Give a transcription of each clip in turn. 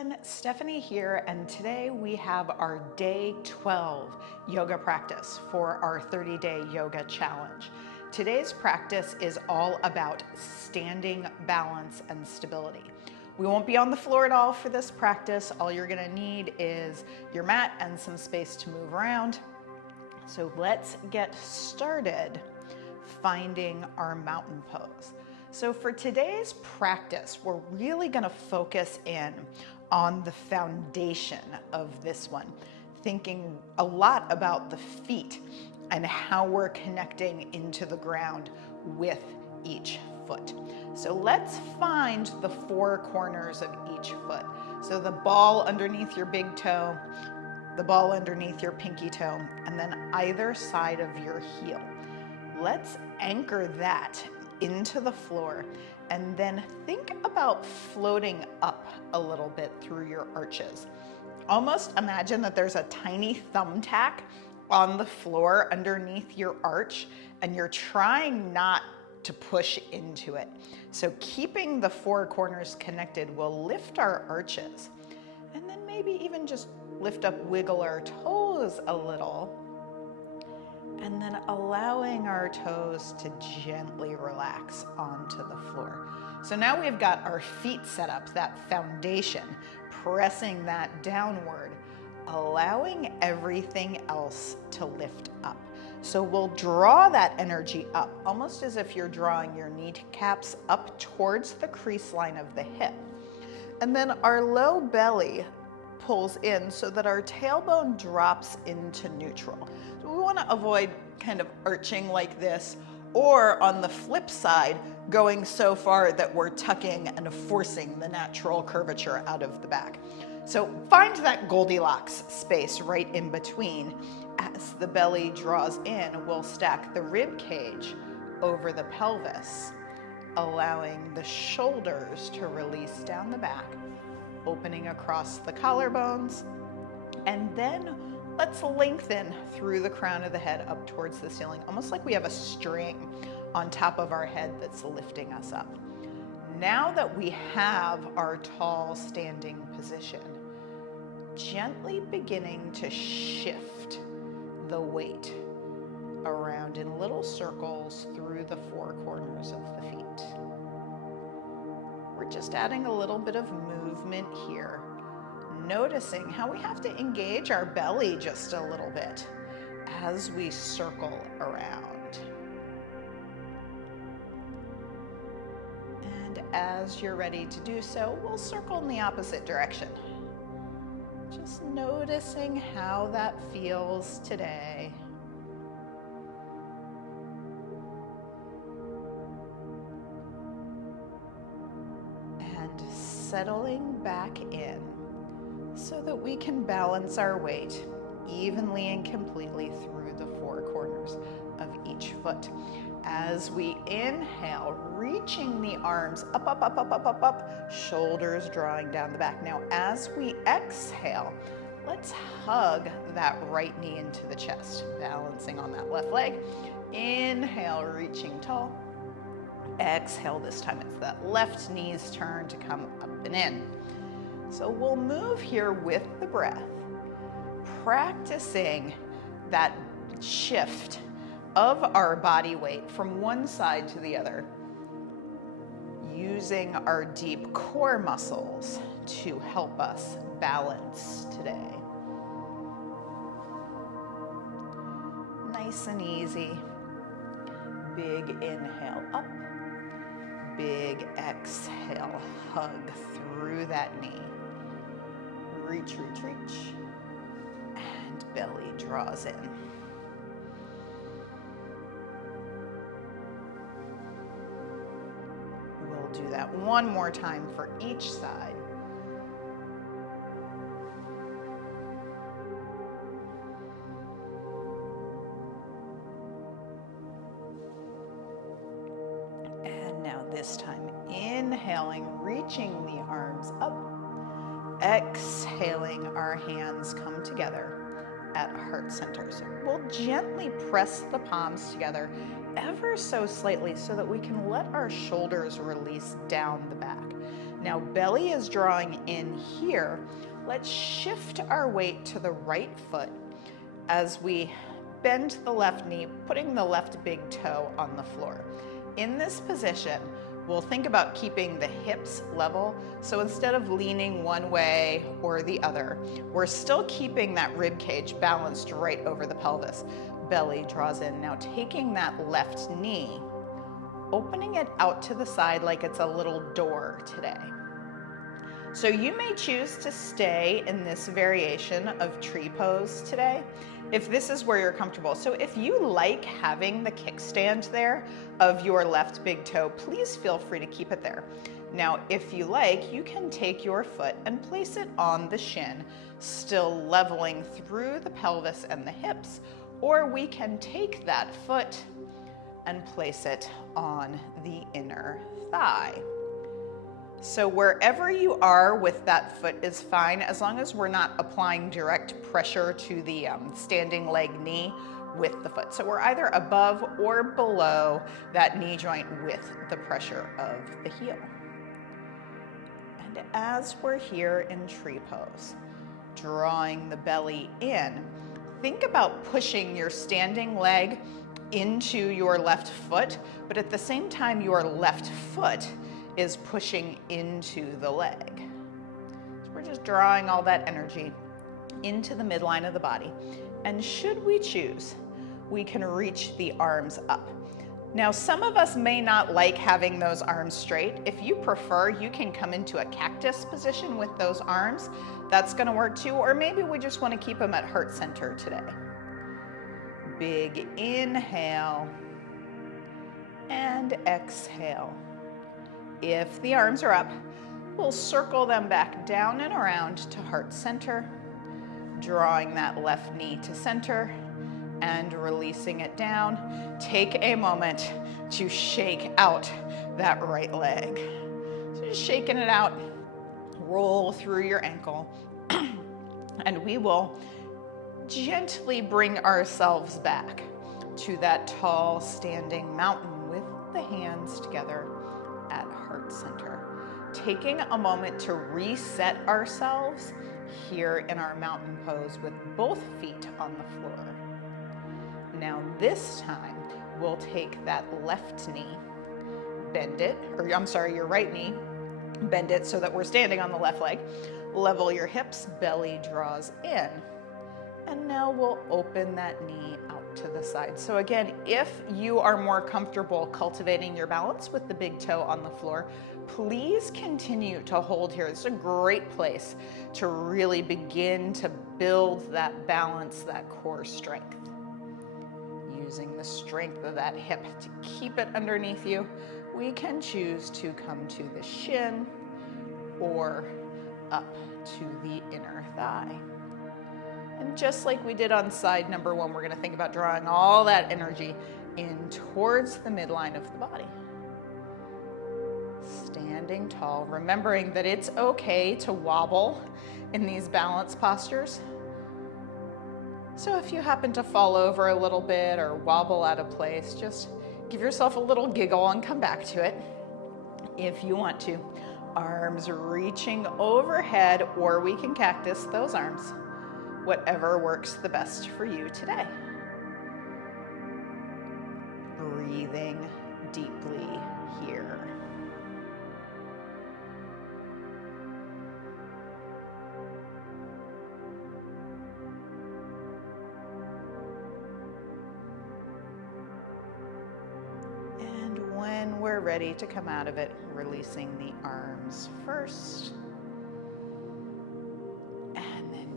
everyone, Stephanie here, and today we have our day 12 yoga practice for our 30-day yoga challenge. Today's practice is all about standing balance and stability. We won't be on the floor at all for this practice. All you're gonna need is your mat and some space to move around. So let's get started finding our mountain pose. So for today's practice, we're really gonna focus in on the foundation of this one, thinking a lot about the feet and how we're connecting into the ground with each foot. So let's find the four corners of each foot. So the ball underneath your big toe, the ball underneath your pinky toe, and then either side of your heel. Let's anchor that into the floor and then think about floating up a little bit through your arches. Almost imagine that there's a tiny thumbtack on the floor underneath your arch and you're trying not to push into it. So keeping the four corners connected will lift our arches, and then maybe even just lift up, wiggle our toes a little, and then allowing our toes to gently relax onto the floor. So now we've got our feet set up, that foundation, pressing that downward, allowing everything else to lift up. So we'll draw that energy up, almost as if you're drawing your kneecaps up towards the crease line of the hip. And then our low belly pulls in so that our tailbone drops into neutral. So we want to avoid kind of arching like this, or on the flip side, going so far that we're tucking and forcing the natural curvature out of the back. So find that Goldilocks space right in between. As the belly draws in, we'll stack the rib cage over the pelvis, allowing the shoulders to release down the back, opening across the collarbones, and then let's lengthen through the crown of the head up towards the ceiling, almost like we have a string on top of our head that's lifting us up. Now that we have our tall standing position, gently beginning to shift the weight around in little circles through the four corners of the feet. We're just adding a little bit of movement here, noticing how we have to engage our belly just a little bit as we circle around. And as you're ready to do so, we'll circle in the opposite direction. Just noticing how that feels today. And settling back in so that we can balance our weight evenly and completely through the four corners of each foot. As we inhale, reaching the arms up, up, up, up, up, up, up, shoulders drawing down the back. Now, as we exhale, let's hug that right knee into the chest, balancing on that left leg. Inhale, reaching tall. Exhale, this time it's that left knee's turn to come up and in. So we'll move here with the breath, practicing that shift of our body weight from one side to the other, using our deep core muscles to help us balance today. Nice and easy. Big inhale up, big exhale, hug through that knee. Reach, reach, reach, and belly draws in. We'll do that one more time for each side. And now this time, inhaling, reaching the arms up. Exhaling, our hands come together at heart center. So we'll gently press the palms together ever so slightly so that we can let our shoulders release down the back. Now belly is drawing in here. Let's shift our weight to the right foot as we bend the left knee, putting the left big toe on the floor. In this position, we'll think about keeping the hips level. So instead of leaning one way or the other, we're still keeping that rib cage balanced right over the pelvis. Belly draws in. Now taking that left knee, opening it out to the side like it's a little door today. So you may choose to stay in this variation of tree pose today if this is where you're comfortable. So if you like having the kickstand there of your left big toe, please feel free to keep it there. Now, if you like, you can take your foot and place it on the shin, still leveling through the pelvis and the hips, or we can take that foot and place it on the inner thigh. So wherever you are with that foot is fine, as long as we're not applying direct pressure to the standing leg knee with the foot. So we're either above or below that knee joint with the pressure of the heel. And as we're here in tree pose, drawing the belly in, think about pushing your standing leg into your left foot, but at the same time your left foot is pushing into the leg. So we're just drawing all that energy into the midline of the body. And should we choose, we can reach the arms up. Now, some of us may not like having those arms straight. If you prefer, you can come into a cactus position with those arms. That's gonna work too, or maybe we just wanna keep them at heart center today. Big inhale and exhale. If the arms are up, we'll circle them back down and around to heart center, drawing that left knee to center and releasing it down. Take a moment to shake out that right leg. So just shaking it out, roll through your ankle, and we will gently bring ourselves back to that tall standing mountain with the hands together at heart center. Taking a moment to reset ourselves here in our mountain pose with both feet on the floor. Now this time, we'll take that left knee, bend it, or I'm sorry, your right knee, bend it so that we're standing on the left leg. Level your hips, belly draws in. And now we'll open that knee out to the side. So again, if you are more comfortable cultivating your balance with the big toe on the floor, please continue to hold here. It's a great place to really begin to build that balance, that core strength. Using the strength of that hip to keep it underneath you, we can choose to come to the shin or up to the inner thigh. And just like we did on side number one, we're going to think about drawing all that energy in towards the midline of the body. Standing tall, remembering that it's okay to wobble in these balance postures. So if you happen to fall over a little bit or wobble out of place, just give yourself a little giggle and come back to it if you want to. Arms reaching overhead, or we can cactus those arms. Whatever works the best for you today. Breathing deeply here. And when we're ready to come out of it, releasing the arms first.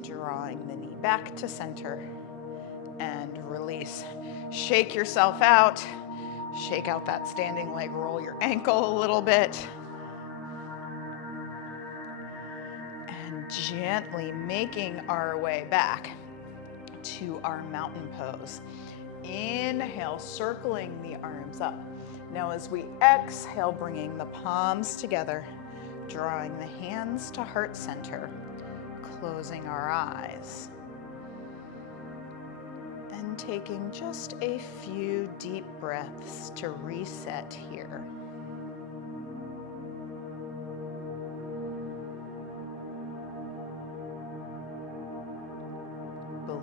Drawing the knee back to center and release. Shake yourself out. Shake out that standing leg, roll your ankle a little bit. And gently making our way back to our mountain pose. Inhale, circling the arms up. Now as we exhale, bringing the palms together, drawing the hands to heart center. Closing our eyes and taking just a few deep breaths to reset here.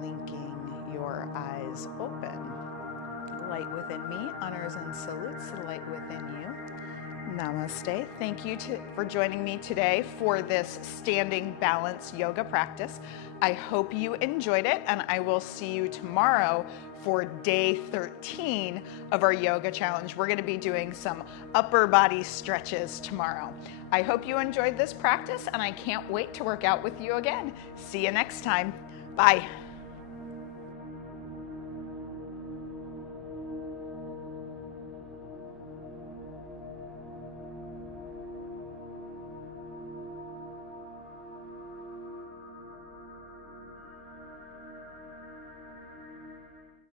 blinking your eyes open. Light within me honors and salutes the light within you. Namaste. Thank you for joining me today for this standing balance yoga practice. I hope you enjoyed it, and I will see you tomorrow for day 13 of our yoga challenge. We're going to be doing some upper body stretches tomorrow. I hope you enjoyed this practice, and I can't wait to work out with you again. See you next time. Bye.